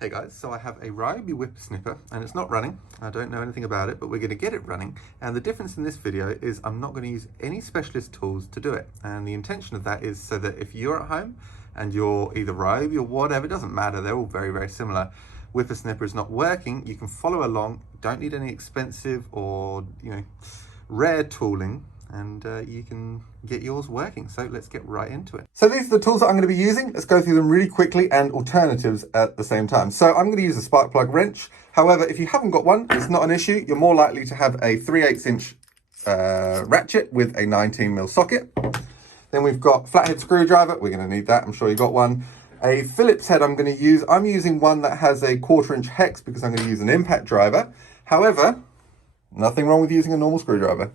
Hey guys, so I have a Ryobi whippersnipper and it's not running. I don't know anything about it, but we're going to get it running. And the difference in this video is I'm not going to use any specialist tools to do it. And the intention of that is so that if you're at home and you're either Ryobi or whatever, it doesn't matter, they're all very, very similar. Whippersnipper is not working, you can follow along, don't need any expensive or rare tooling, and you can get yours working. So let's get right into it. So these are the tools that I'm going to be using. Let's go through them really quickly and alternatives at the same time. So I'm going to use a spark plug wrench. However, if you haven't got one, it's not an issue. You're more likely to have a 3/8 inch ratchet with a 19mm socket. Then we've got flathead screwdriver. We're going to need that. I'm sure you got one. A Phillips head I'm going to use. I'm using one that has a 1/4 inch hex because I'm going to use an impact driver. However, nothing wrong with using a normal screwdriver.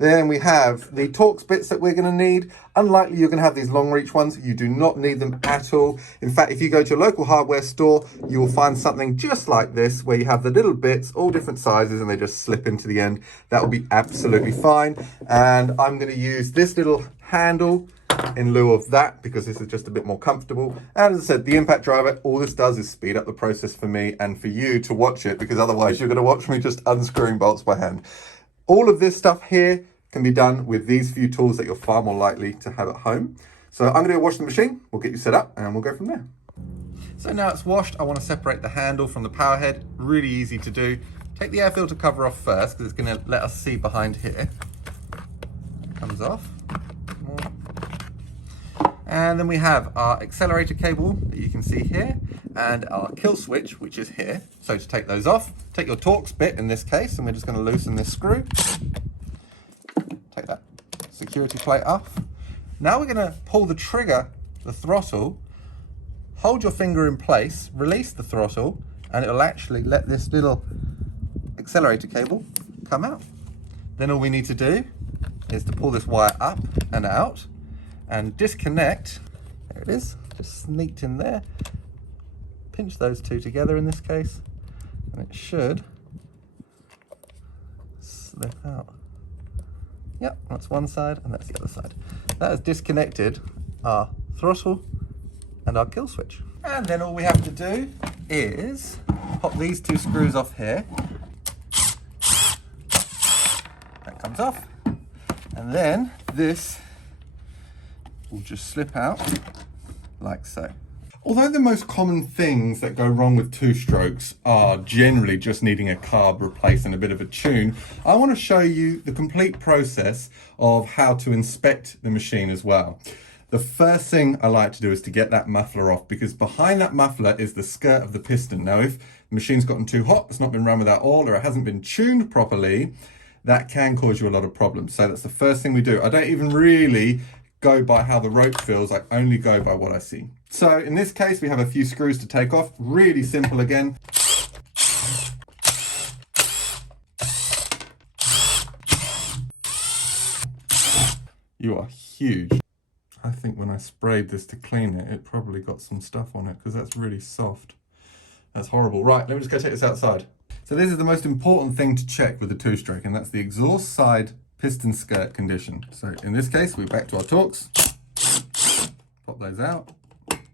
Then we have the Torx bits that we're going to need. Unlikely you're going to have these long reach ones. You do not need them at all. In fact, if you go to a local hardware store, you will find something just like this where you have the little bits, all different sizes, and they just slip into the end. That will be absolutely fine. And I'm going to use this little handle in lieu of that because this is just a bit more comfortable. And as I said, the impact driver, all this does is speed up the process for me and for you to watch it, because otherwise you're going to watch me just unscrewing bolts by hand. All of this stuff here can be done with these few tools that you're far more likely to have at home. So I'm going to wash the machine, we'll get you set up, and we'll go from there. So now it's washed, I want to separate the handle from the power head. Really easy to do. Take the air filter cover off first, because it's going to let us see behind here. Comes off. And then we have our accelerator cable that you can see here, and our kill switch, which is here. So to take those off, take your Torx bit in this case, and we're just going to loosen this screw. Take that security plate off. Now we're going to pull the trigger, the throttle, hold your finger in place, release the throttle, and it'll actually let this little accelerator cable come out. Then all we need to do is to pull this wire up and out and disconnect. There it is, just sneaked in there. Pinch those two together in this case, and it should slip out. Yep, that's one side and that's the other side. That has disconnected our throttle and our kill switch. And then all we have to do is pop these two screws off here. That comes off. And then this will just slip out like so. Although the most common things that go wrong with two-strokes are generally just needing a carb replaced and a bit of a tune, I want to show you the complete process of how to inspect the machine as well. The first thing I like to do is to get that muffler off, because behind that muffler is the skirt of the piston. Now, if the machine's gotten too hot, it's not been run without oil, or it hasn't been tuned properly, that can cause you a lot of problems. So that's the first thing we do. I don't even really go by how the rope feels, I only go by what I see. So in this case, we have a few screws to take off. Really simple again. You are huge. I think when I sprayed this to clean it, it probably got some stuff on it because that's really soft. That's horrible. Right, let me just go take this outside. So this is the most important thing to check with the two-stroke, and that's the exhaust side piston skirt condition. So in this case, we're back to our Torx. Pop those out.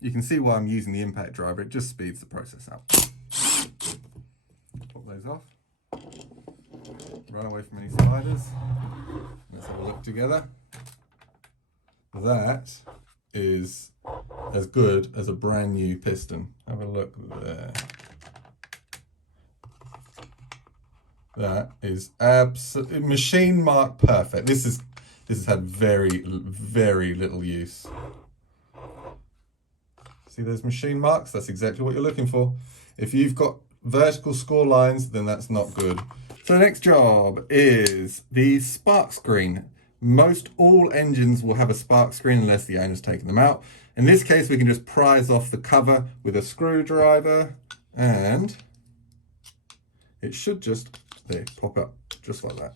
You can see why I'm using the impact driver. It just speeds the process up. Pop those off. Run away from any spiders. Let's have a look together. That is as good as a brand new piston. Have a look there. That is absolutely machine mark perfect. This has had very, very little use. See those machine marks? That's exactly what you're looking for. If you've got vertical score lines, then that's not good. So the next job is the spark screen. Most all engines will have a spark screen unless the owner's taken them out. In this case, we can just prise off the cover with a screwdriver, and it should just pop up just like that.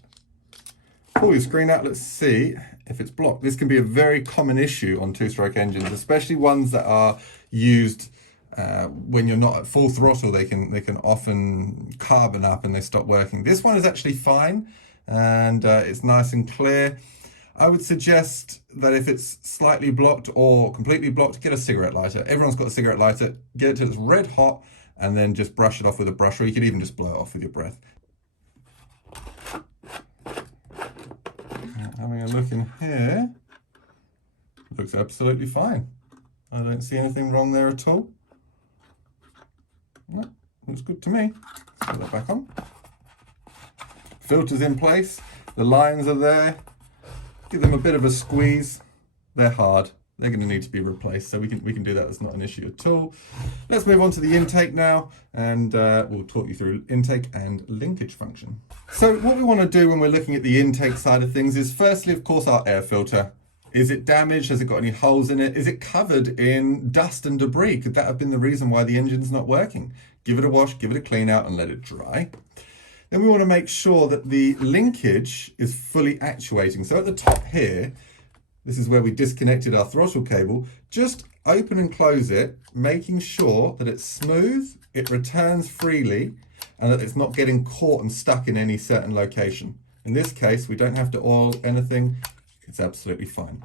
Pull your screen out, let's see if it's blocked. This can be a very common issue on two-stroke engines, especially ones that are used when you're not at full throttle. They can often carbon up and they stop working. This one is actually fine, and it's nice and clear. I would suggest that if it's slightly blocked or completely blocked, get a cigarette lighter. Everyone's got a cigarette lighter. Get it till it's red hot and then just brush it off with a brush, or you could even just blow it off with your breath. Having a look in here, looks absolutely fine. I don't see anything wrong there at all. No, looks good to me. Let's put that back on. Filter's in place, the lines are there. Give them a bit of a squeeze. They're hard. They're going to need to be replaced, so we can do that. That's not an issue at all. Let's move on to the intake now, and we'll talk you through intake and linkage function. So what we want to do when we're looking at the intake side of things is firstly, of course, our air filter. Is it damaged? Has it got any holes in it? Is it covered in dust and debris? Could that have been the reason why the engine's not working? Give it a wash, give it a clean out, and let it dry. Then we want to make sure that the linkage is fully actuating. So at the top here, this is where we disconnected our throttle cable. Just open and close it, making sure that it's smooth, it returns freely, and that it's not getting caught and stuck in any certain location. In this case, we don't have to oil anything. It's absolutely fine.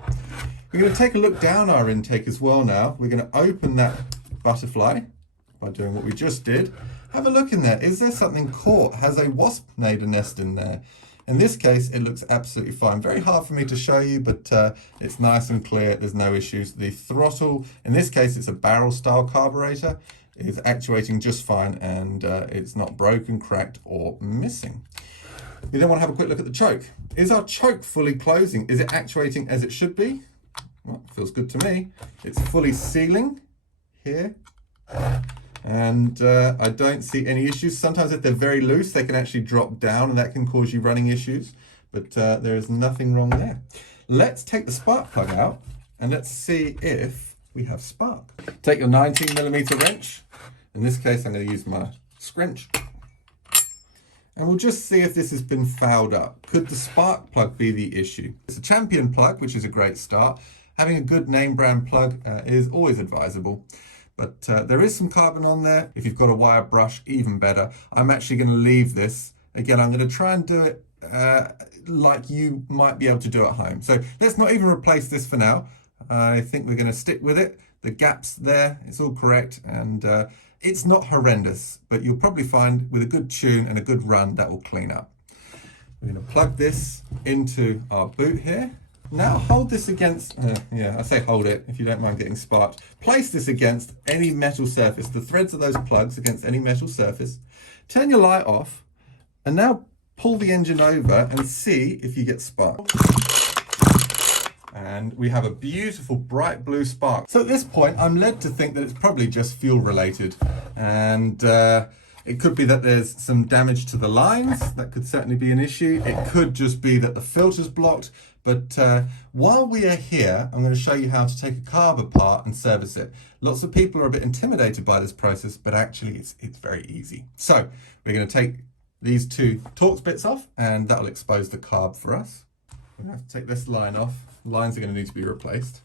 We're going to take a look down our intake as well now. We're going to open that butterfly by doing what we just did. Have a look in there. Is there something caught? Has a wasp made a nest in there? In this case, it looks absolutely fine. Very hard for me to show you, but it's nice and clear. There's no issues. The throttle, in this case, it's a barrel style carburetor, is actuating just fine, and it's not broken, cracked, or missing. We then want to have a quick look at the choke. Is our choke fully closing? Is it actuating as it should be? Well, feels good to me. It's fully sealing here. And I don't see any issues. Sometimes if they're very loose, they can actually drop down and that can cause you running issues, but there is nothing wrong there. Let's take the spark plug out and let's see if we have spark. Take your 19mm wrench. In this case, I'm going to use my scrunch. And we'll just see if this has been fouled up. Could the spark plug be the issue? It's a Champion plug, which is a great start. Having a good name brand plug is always advisable. But there is some carbon on there. If you've got a wire brush, even better. I'm actually going to leave this. Again, I'm going to try and do it like you might be able to do at home. So let's not even replace this for now. I think we're going to stick with it. The gap's there, it's all correct, and it's not horrendous, but you'll probably find with a good tune and a good run that will clean up. We're going to plug this into our boot here. Now hold this against, I say hold it if you don't mind getting sparked. Place this against any metal surface, the threads of those plugs against any metal surface. Turn your light off and now pull the engine over and see if you get sparked. And we have a beautiful bright blue spark. So at this point, I'm led to think that it's probably just fuel related. And it could be that there's some damage to the lines. That could certainly be an issue. It could just be that the filter's blocked. But while we are here, I'm going to show you how to take a carb apart and service it. Lots of people are a bit intimidated by this process, but actually it's very easy. So we're going to take these two Torx bits off, and that'll expose the carb for us. We're going to have to take this line off. Lines are going to need to be replaced.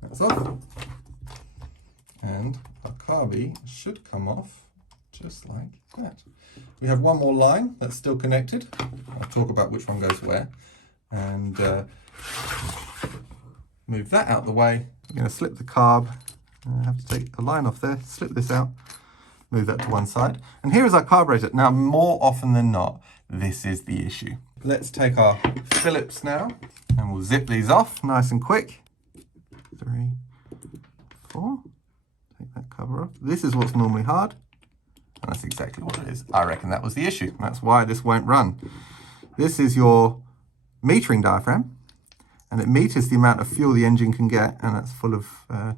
That's off. And our carby should come off just like that. We have one more line that's still connected. I'll talk about which one goes where. And move that out the way. I'm going to slip the carb. I have to take a line off there, slip this out, move that to one side. And here is our carburetor. Now, more often than not, this is the issue. Let's take our Phillips now, and we'll zip these off nice and quick. 3, 4. Take that cover off. This is what's normally hard. And that's exactly what it is. I reckon that was the issue. That's why this won't run. This is your metering diaphragm, and it meters the amount of fuel the engine can get, and that's full of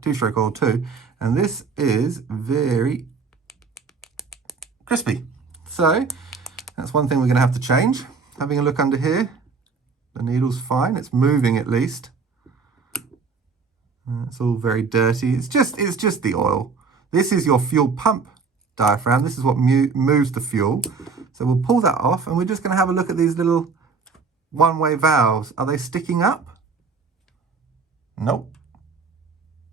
two-stroke oil too. And this is very crispy. So that's one thing we're going to have to change. Having a look under here, the needle's fine. It's moving at least. It's all very dirty. It's just the oil. This is your fuel pump diaphragm. This is what moves the fuel. So we'll pull that off, and we're just going to have a look at these little one-way valves. Are they sticking up? Nope.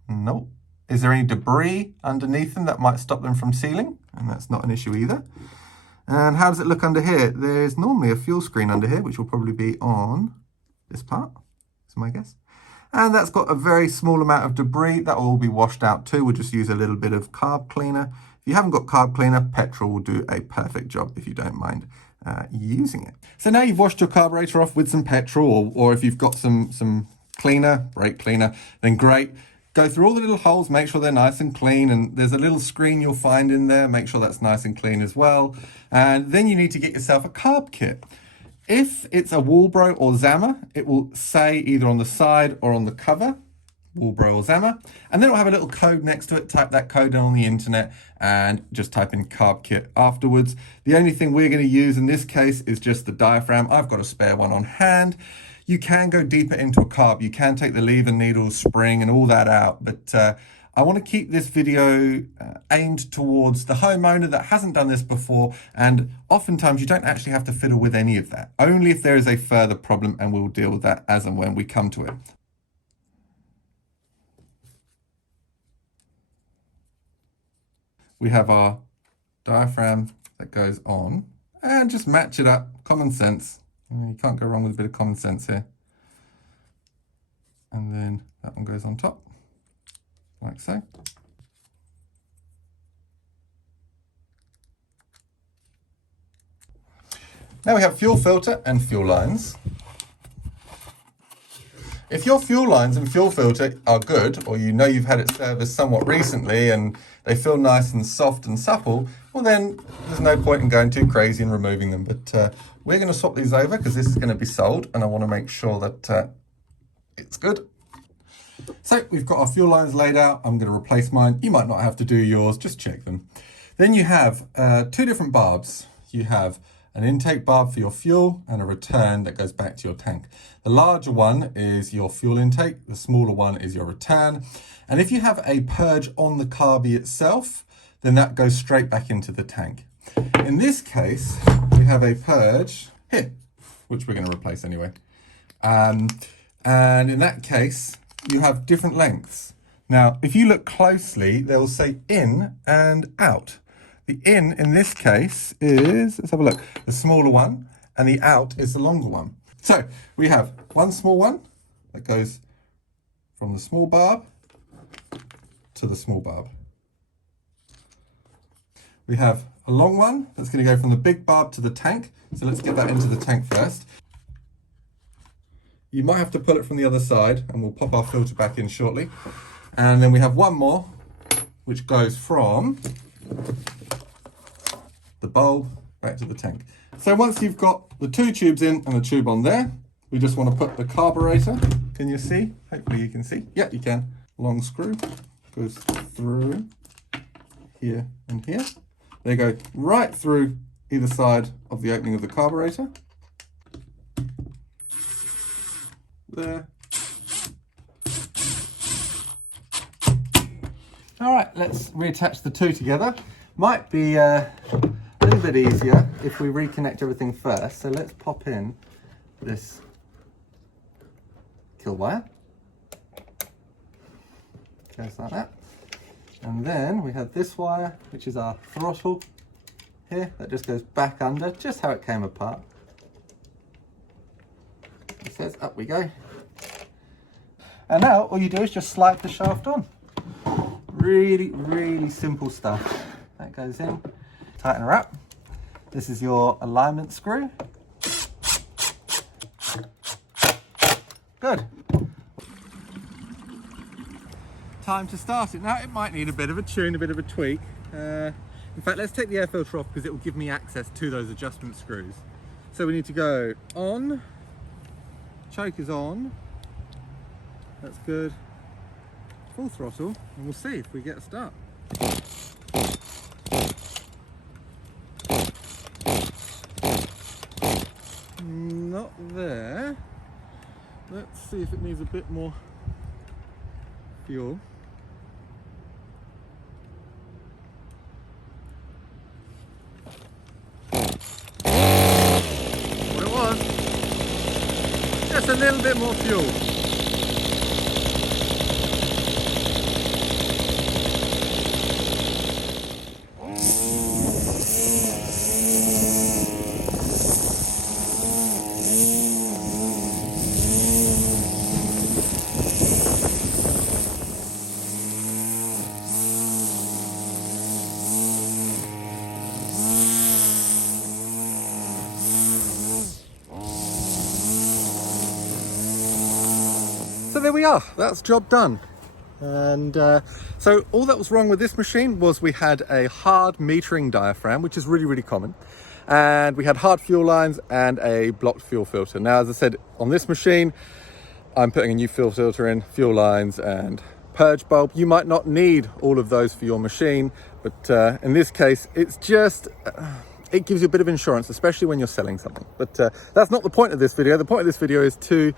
Nope. Is there any debris underneath them that might stop them from sealing? And that's not an issue either. And how does it look under here? There's normally a fuel screen under here, which will probably be on this part, is my guess. And that's got a very small amount of debris. That will all be washed out too. We'll just use a little bit of carb cleaner. If you haven't got carb cleaner, petrol will do a perfect job if you don't mind using it. So now you've washed your carburetor off with some petrol, or if you've got some cleaner, brake cleaner, then great. Go through all the little holes, make sure they're nice and clean, and there's a little screen you'll find in there, make sure that's nice and clean as well. And then you need to get yourself a carb kit. If it's a Walbro or Zammer, it will say either on the side or on the cover, Walbro or Zammer, and then it'll have a little code next to it. Type that code in on the internet and just type in Carb Kit afterwards. The only thing we're going to use in this case is just the diaphragm. I've got a spare one on hand. You can go deeper into a carb. You can take the lever, needle, spring and all that out, but I want to keep this video aimed towards the homeowner that hasn't done this before, and oftentimes you don't actually have to fiddle with any of that, only if there is a further problem, and we'll deal with that as and when we come to it. We have our diaphragm that goes on, and just match it up, common sense. You can't go wrong with a bit of common sense here. And then that one goes on top, like so. Now we have fuel filter and fuel lines. If your fuel lines and fuel filter are good, or you know you've had it serviced somewhat recently and they feel nice and soft and supple, well then there's no point in going too crazy and removing them. But we're going to swap these over because this is going to be sold and I want to make sure that it's good. So we've got our fuel lines laid out. I'm going to replace mine. You might not have to do yours, just check them. Then you have two different barbs. You have an intake barb for your fuel and a return that goes back to your tank. The larger one is your fuel intake, the smaller one is your return. And if you have a purge on the carby itself, then that goes straight back into the tank. In this case, we have a purge here, which we're going to replace anyway. And in that case, you have different lengths. Now, if you look closely, they'll say in and out. The in this case is, let's have a look, the smaller one, and the out is the longer one. So we have one small one that goes from the small barb to the small barb. We have a long one that's going to go from the big barb to the tank. So let's get that into the tank first. You might have to pull it from the other side and we'll pop our filter back in shortly. And then we have one more, which goes from the bulb back to the tank. So once you've got the two tubes in and the tube on there, we just want to put the carburetor. Can you see? Hopefully you can see. Yeah, you can. Long screw goes through here and here. They go right through either side of the opening of the carburetor. There. All right, let's reattach the two together. Might be a little bit easier if we reconnect everything first. So let's pop in this kill wire. Goes like that. And then we have this wire, which is our throttle here. That just goes back under, just how it came apart. It says, up we go. And now all you do is just slide the shaft on. Really, really simple stuff. That goes in, tighten her up. This is your alignment screw. Good. Time to start it. Now it might need a bit of a tune, a bit of a tweak. In fact, let's take the air filter off because it will give me access to those adjustment screws. So we need to go on, choke is on, that's good. Full throttle, and we'll see if we get a start. Not there. Let's see if it needs a bit more fuel. What it was, just a little bit more fuel. So there we are, that's job done. And so all that was wrong with this machine was we had a hard metering diaphragm, which is really, really common. And we had hard fuel lines and a blocked fuel filter. Now, as I said, on this machine, I'm putting a new fuel filter in, fuel lines and purge bulb. You might not need all of those for your machine, but in this case, it's just, it gives you a bit of insurance, especially when you're selling something. But that's not the point of this video. The point of this video is to,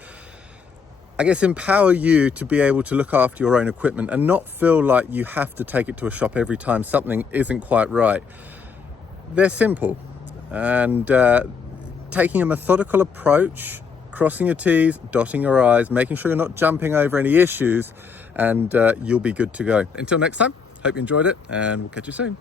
I guess, empower you to be able to look after your own equipment and not feel like you have to take it to a shop every time something isn't quite right. They're simple, and taking a methodical approach, crossing your T's, dotting your I's, making sure you're not jumping over any issues, and you'll be good to go. Until next time, hope you enjoyed it, and we'll catch you soon.